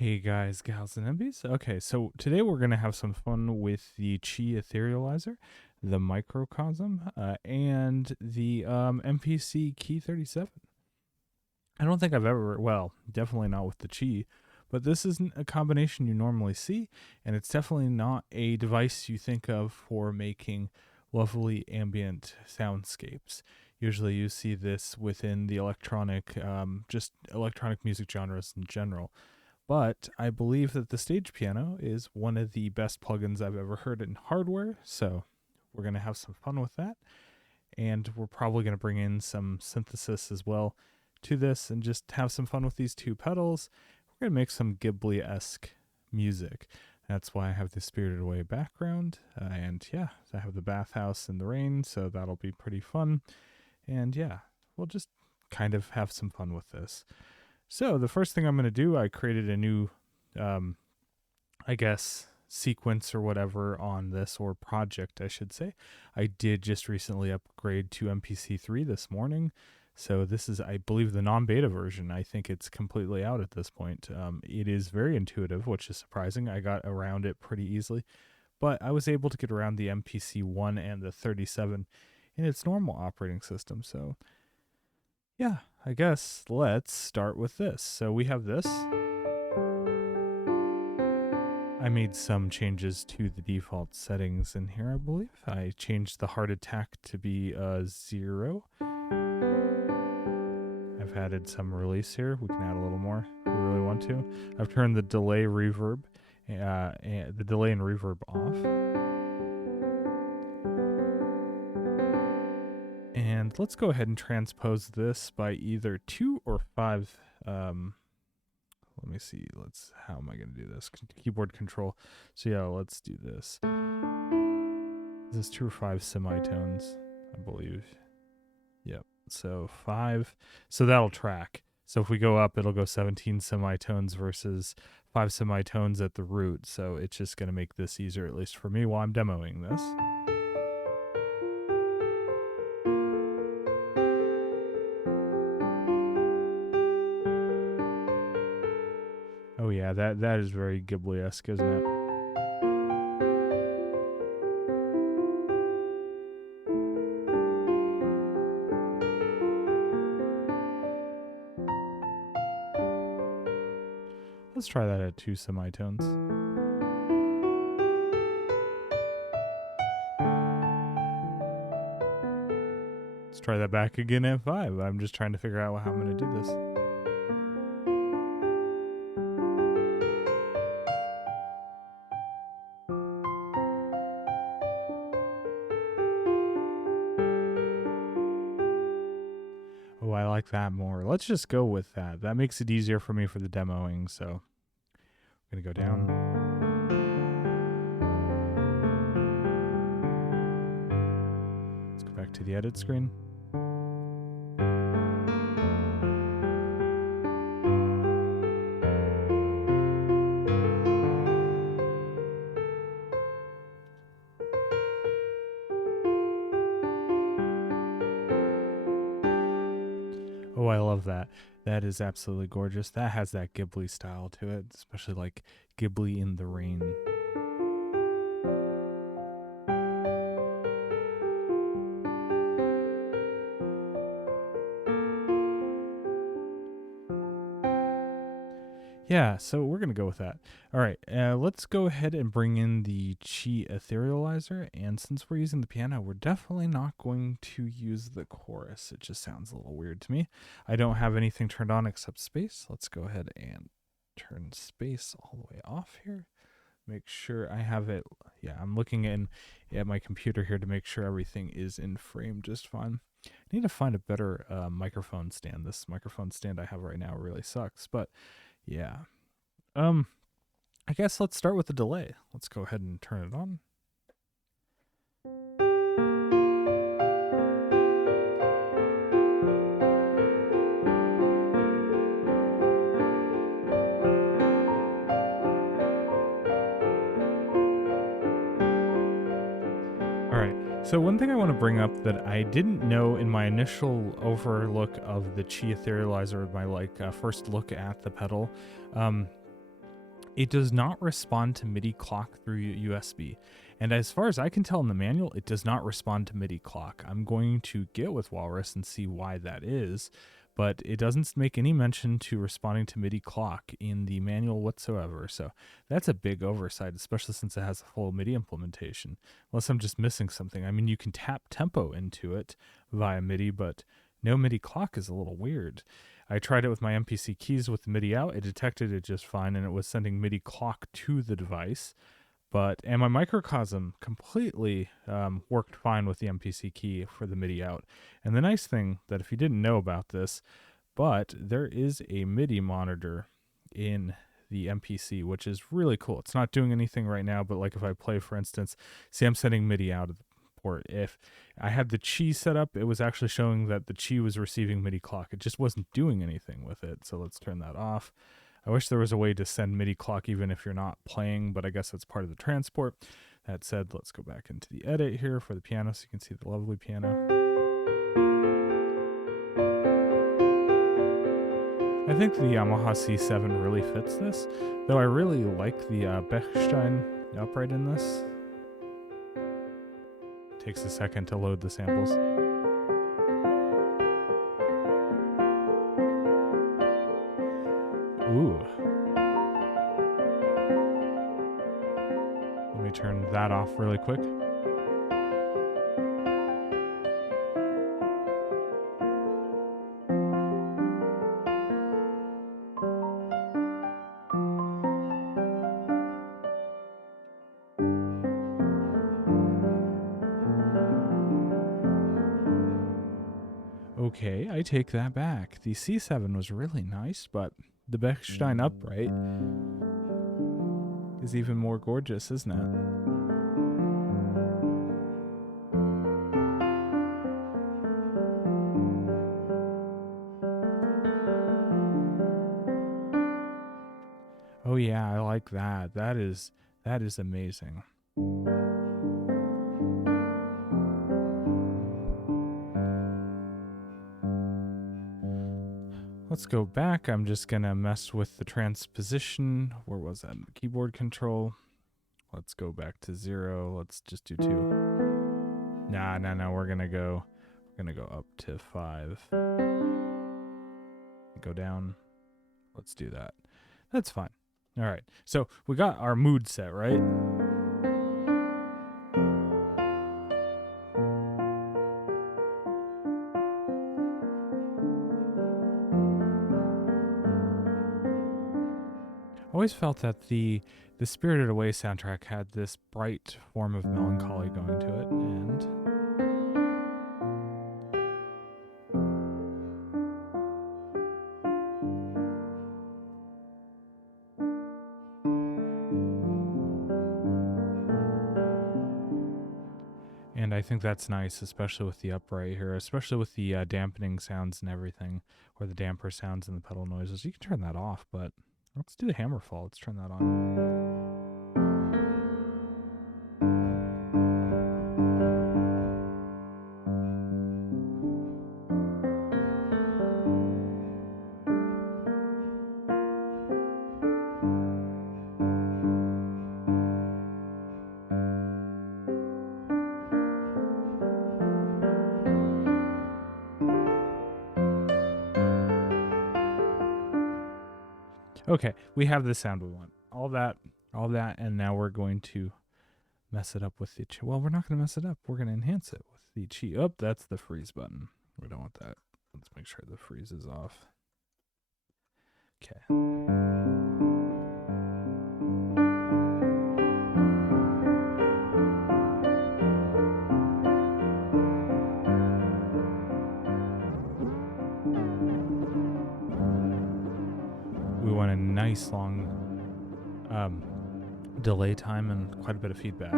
Hey guys, gals, and MBs. Okay, so today we're going to have some fun with the Qi Etherealizer, the Microcosm, and the MPC Key 37. I don't think I've ever, well, definitely not with the Qi, but this isn't a combination you normally see, and it's definitely not a device you think of for making lovely ambient soundscapes. Usually you see this within the electronic, just electronic music genres in general. But I believe that the stage piano is one of the best plugins I've ever heard in hardware. So we're going to have some fun with that. And we're probably going to bring in some synthesis as well to this and just have some fun with these two pedals. We're going to make some Ghibli esque music. That's why I have the Spirited Away background. And yeah, I have the bathhouse in the rain. So that'll be pretty fun. And yeah, we'll just kind of have some fun with this. So the first thing I'm going to do, I created a new, I guess, sequence or whatever on this, or project, I should say. I did just recently upgrade to MPC 3 this morning. So this is, I believe, the non-beta version. I think it's completely out at this point. It is very intuitive, which is surprising. I got around it pretty easily. But I was able to get around the MPC 1 and the 37 in its normal operating system. So yeah, I guess let's start with this. So we have this. I made some changes to the default settings in here, I believe. I changed the heart attack to be 0. I've added some release here. We can add a little more if we really want to. I've turned the delay reverb, and the delay and reverb off. And let's go ahead and transpose this by either 2 or 5. Let me see. How am I going to do this? Keyboard control. So yeah, let's do this. This is 2 or 5 semitones, I believe. Yep. So 5. So that'll track. So if we go up, it'll go 17 semitones versus 5 semitones at the root. So it's just going to make this easier, at least for me, while I'm demoing this. Oh yeah, that is very Ghibli-esque, isn't it? Let's try that at 2 semitones. Let's try that back again at 5. I'm just trying to figure out how I'm going to do this. Oh, I like that more. Let's just go with that. That makes it easier for me for the demoing. So I'm going to go down. Let's go back to the edit screen. Oh, I love that. That is absolutely gorgeous. That has that Ghibli style to it, especially like Ghibli in the rain. Yeah, so we're going to go with that. All right, let's go ahead and bring in the Qi Etherealizer. And since we're using the piano, we're definitely not going to use the chorus. It just sounds a little weird to me. I don't have anything turned on except space. Let's go ahead and turn space all the way off here. Make sure I have it. Yeah, I'm looking at my computer here to make sure everything is in frame just fine. I need to find a better microphone stand. This microphone stand I have right now really sucks, but yeah. I guess let's start with the delay. Let's go ahead and turn it on. All right. So one thing I want to bring up that I didn't know in my initial overlook of the Qi Etherealizer, my first look at the pedal, It does not respond to MIDI clock through USB. And as far as I can tell in the manual, it does not respond to MIDI clock. I'm going to get with Walrus and see why that is, but it doesn't make any mention to responding to MIDI clock in the manual whatsoever. So that's a big oversight, especially since it has a full MIDI implementation. Unless I'm just missing something. I mean, you can tap tempo into it via MIDI, but no MIDI clock is a little weird. I tried it with my MPC keys with the MIDI out. It detected it just fine, and it was sending MIDI clock to the device. And my microcosm completely worked fine with the MPC key for the MIDI out. And the nice thing that if you didn't know about this, but there is a MIDI monitor in the MPC, which is really cool. It's not doing anything right now, but like if I play, for instance, see I'm sending MIDI out of the port. If I had the Qi set up, it was actually showing that the Qi was receiving MIDI clock. It just wasn't doing anything with it. So let's turn that off. I wish there was a way to send MIDI clock even if you're not playing, but I guess that's part of the transport. That said, let's go back into the edit here for the piano so you can see the lovely piano. I think the Yamaha C7 really fits this, though I really like the Bechstein upright in this. Takes a second to load the samples. Ooh. Let me turn that off really quick. Okay, I take that back. The C7 was really nice, but the Bechstein upright is even more gorgeous, isn't it? Oh yeah, I like that. That is amazing. Let's go back. I'm just going to mess with the transposition. Where was that? Keyboard control. Let's go back to 0. Let's just do 2. Nah. We're going to go up to 5. Go down. Let's do that. That's fine. All right. So we got our mood set, right? I always felt that the Spirited Away soundtrack had this bright form of melancholy going to it, and I think that's nice, especially with the upright here, especially with the dampening sounds and everything, or the damper sounds and the pedal noises. You can turn that off, but let's do the hammer fall. Let's turn that on. Okay, we have the sound we want. All that, and now we're going to mess it up with the Qi. Well, we're not going to mess it up. We're going to enhance it with the Qi. Oh, that's the freeze button. We don't want that. Let's make sure the freeze is off. Okay. We want a nice long delay time and quite a bit of feedback.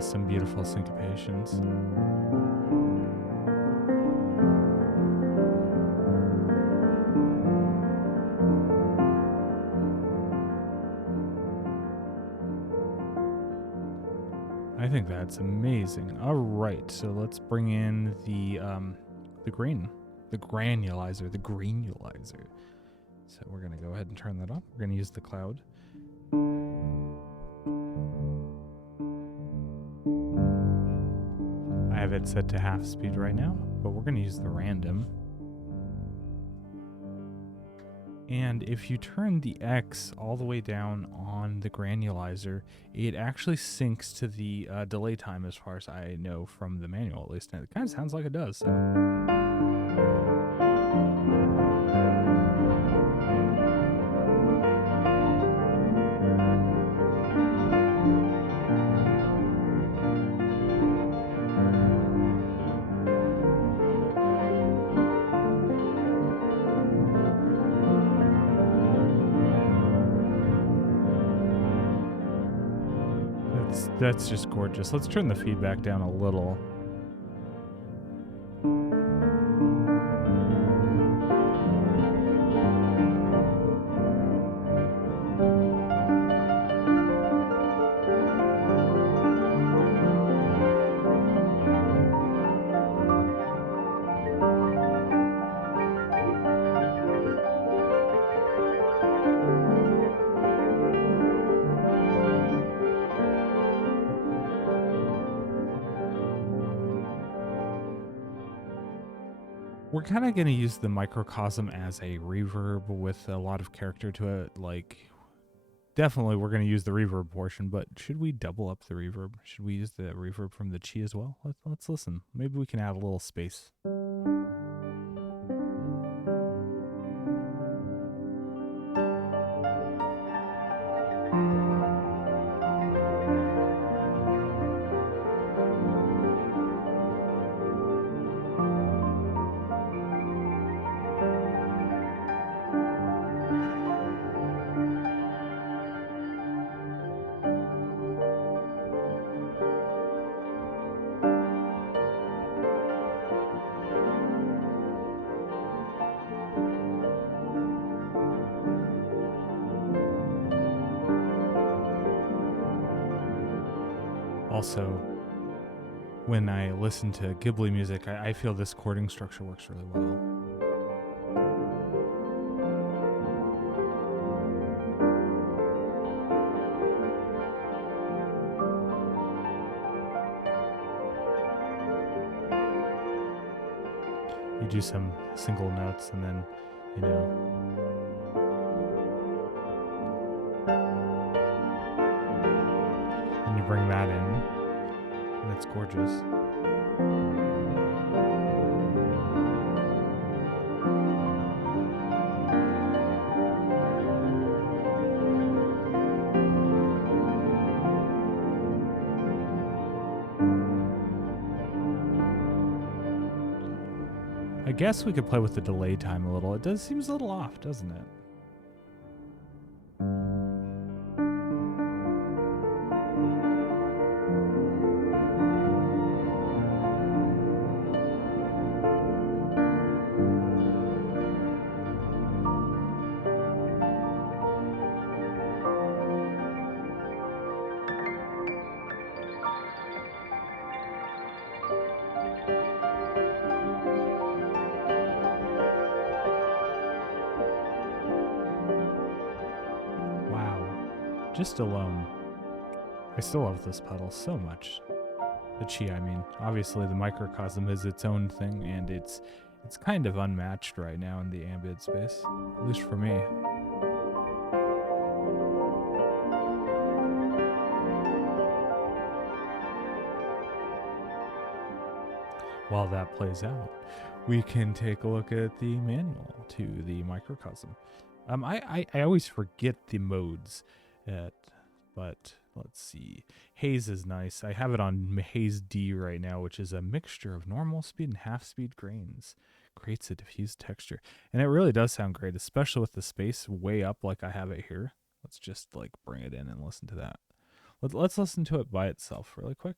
with some beautiful syncopations. I think that's amazing. All right, so let's bring in the granulizer. So we're gonna go ahead and turn that on. We're gonna use the cloud. I have it set to half speed right now, but we're gonna use the random. And if you turn the X all the way down on the granulizer, it actually syncs to the delay time, as far as I know from the manual at least. And it kind of sounds like it does. So. That's just gorgeous. Let's turn the feedback down a little. We're kind of going to use the microcosm as a reverb with a lot of character to it. Like, definitely we're going to use the reverb portion, but should we double up the reverb? Should we use the reverb from the Chi as well? Let's listen. Maybe we can add a little space. Also, when I listen to Ghibli music, I feel this chording structure works really well. You do some single notes and then, you know, and you bring that in, and it's gorgeous. I guess we could play with the delay time a little. It seems a little off, doesn't it? Just alone, I still love this pedal so much. The Chi, I mean. Obviously the microcosm is its own thing, and it's kind of unmatched right now in the ambient space, at least for me. While that plays out, we can take a look at the manual to the microcosm. I always forget the modes. But let's see. Haze is nice. I have it on Haze D right now, which is a mixture of normal speed and half speed grains. Creates a diffused texture. And it really does sound great, especially with the space way up like I have it here. Let's just like bring it in and listen to that. Let's listen to it by itself really quick.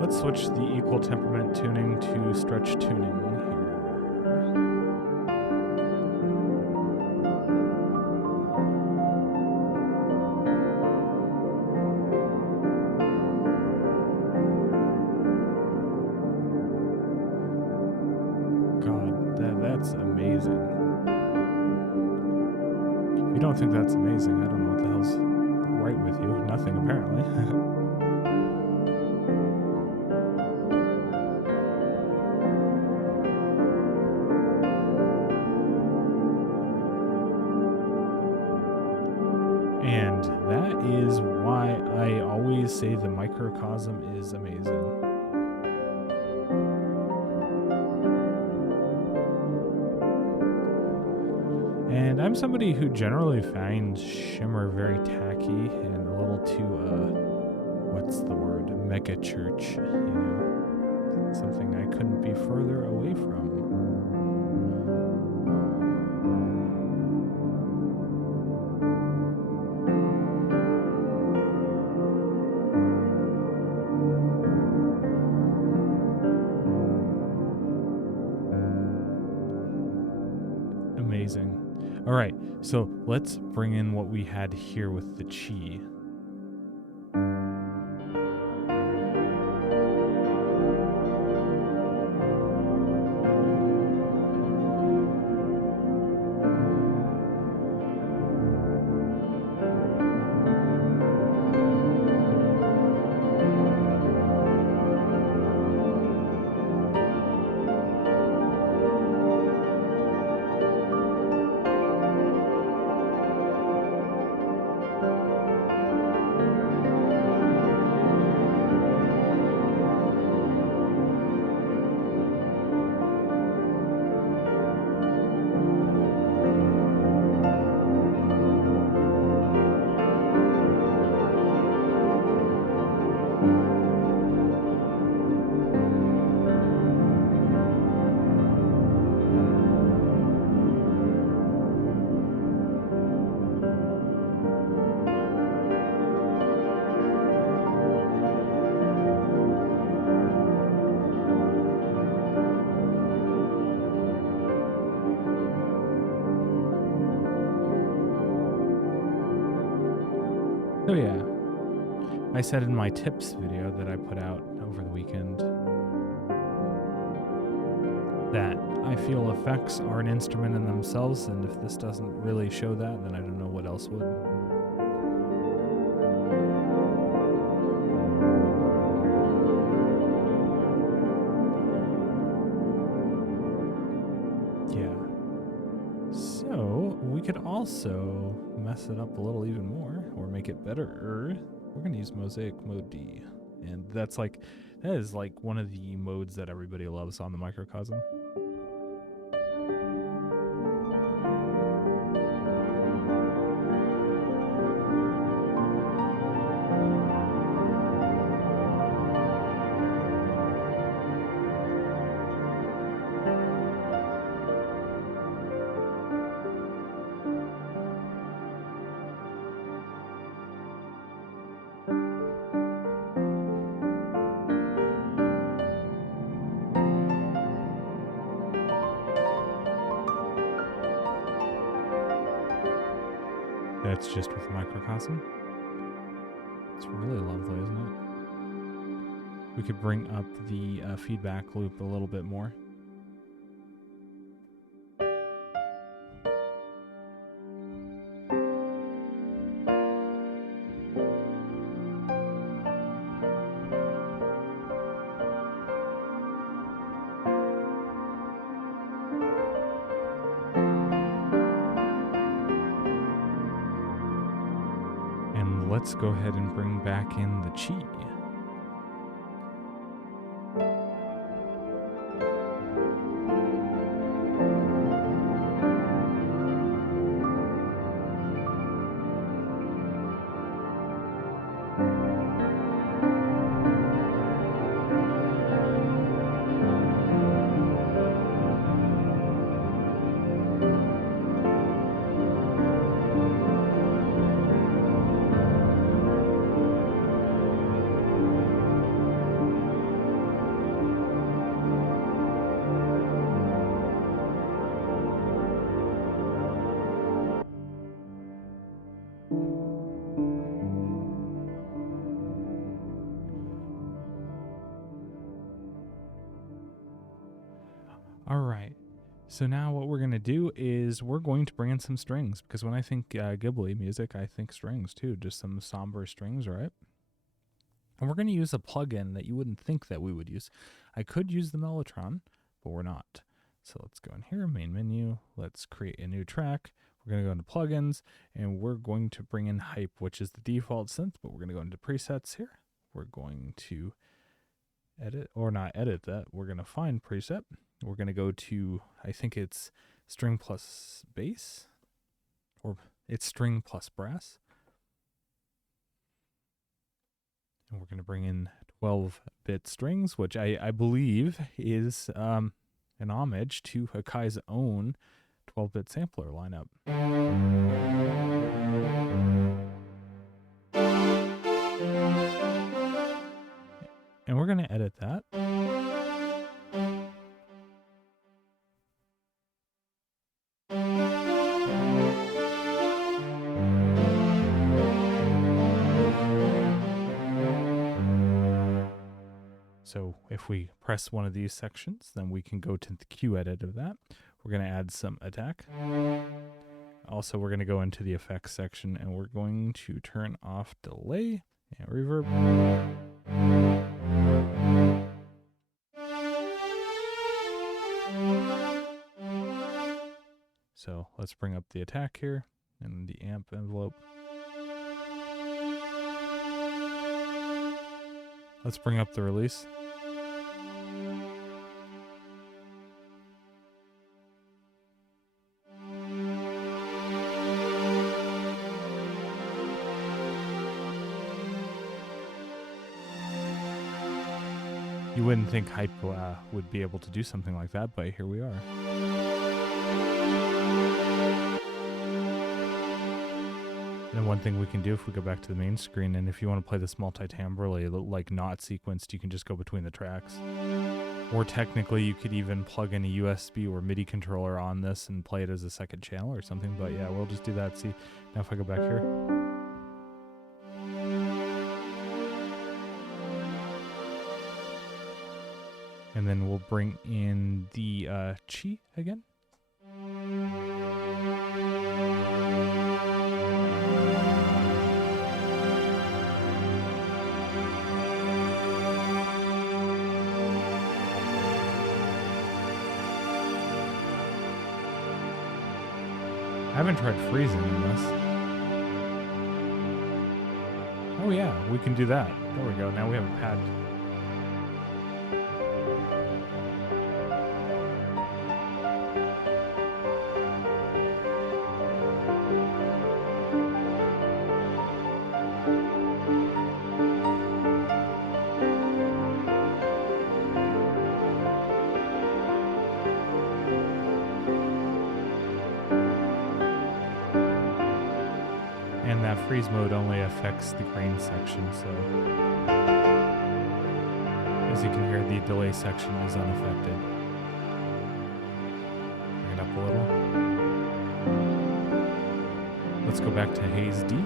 Let's switch the equal temperament tuning to stretch tuning here. God, that's amazing. If you don't think that's amazing, I don't know what the hell's right with you. Nothing, apparently. And that is why I always say the microcosm is amazing. And I'm somebody who generally finds shimmer very tacky and a little too, what's the word, mega church, you know, something I couldn't be further away from. Amazing. All right, so let's bring in what we had here with the chi. So yeah, I said in my tips video that I put out over the weekend that I feel effects are an instrument in themselves, and if this doesn't really show that, then I don't know what else would. Yeah. So we could also mess it up a little even more, or make it better. We're gonna use Mosaic Mode D, and that is like one of the modes that everybody loves on the Microcosm. That's just with Microcosm. It's really lovely, isn't it? We could bring up the feedback loop a little bit more. Let's go ahead and bring back in the chi. So now what we're going to do is we're going to bring in some strings, because when I think Ghibli music, I think strings too, just some somber strings, right? And we're going to use a plugin that you wouldn't think that we would use. I could use the Mellotron, but we're not. So let's go in here, main menu. Let's create a new track. We're going to go into plugins, and we're going to bring in hype, which is the default synth, but we're going to go into presets here. We're going to edit, or not edit that. We're going to find preset. We're going to go to, I think it's string plus bass, or it's string plus brass. And we're going to bring in 12-bit strings, which I believe is an homage to Akai's own 12-bit sampler lineup. And we're going to edit that. So if we press one of these sections, then we can go to the Q edit of that. We're going to add some attack. Also, we're going to go into the effects section, and we're going to turn off delay and reverb. So let's bring up the attack here and the amp envelope. Let's bring up the release. You wouldn't think Hype would be able to do something like that, but here we are. And one thing we can do if we go back to the main screen, and if you want to play this multi-timbrely, like not sequenced, you can just go between the tracks. Or technically, you could even plug in a USB or MIDI controller on this and play it as a second channel or something. But yeah, we'll just do that. See, now if I go back here. And then we'll bring in the Chi again. I haven't tried freezing in this. Oh yeah, we can do that. There we go. Now we have a pad. And that freeze mode only affects the grain section, so as you can hear, the delay section is unaffected. Bring it up a little. Let's go back to Haze D.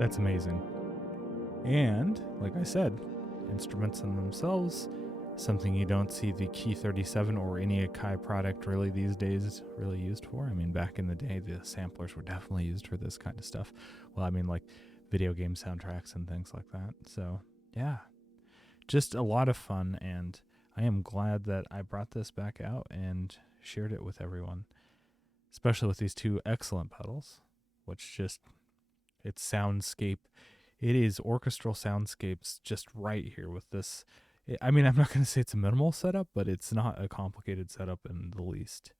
That's amazing. And like I said, instruments in themselves, something you don't see the Key 37 or any Akai product really these days really used for. I mean, back in the day, the samplers were definitely used for this kind of stuff. Well, I mean, like video game soundtracks and things like that. So, yeah, just a lot of fun. And I am glad that I brought this back out and shared it with everyone, especially with these two excellent pedals, which just, it's soundscape. It is orchestral soundscapes just right here with this. I mean, I'm not going to say it's a minimal setup, but it's not a complicated setup in the least.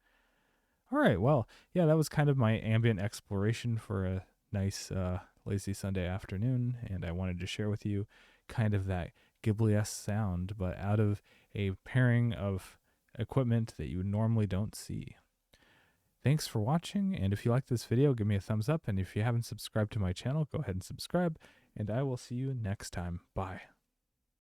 All right, well, yeah, that was kind of my ambient exploration for a nice lazy Sunday afternoon, and I wanted to share with you kind of that Ghibli-esque sound, but out of a pairing of equipment that you normally don't see. Thanks for watching, and if you like this video, give me a thumbs up, and if you haven't subscribed to my channel, go ahead and subscribe, and I will see you next time. Bye.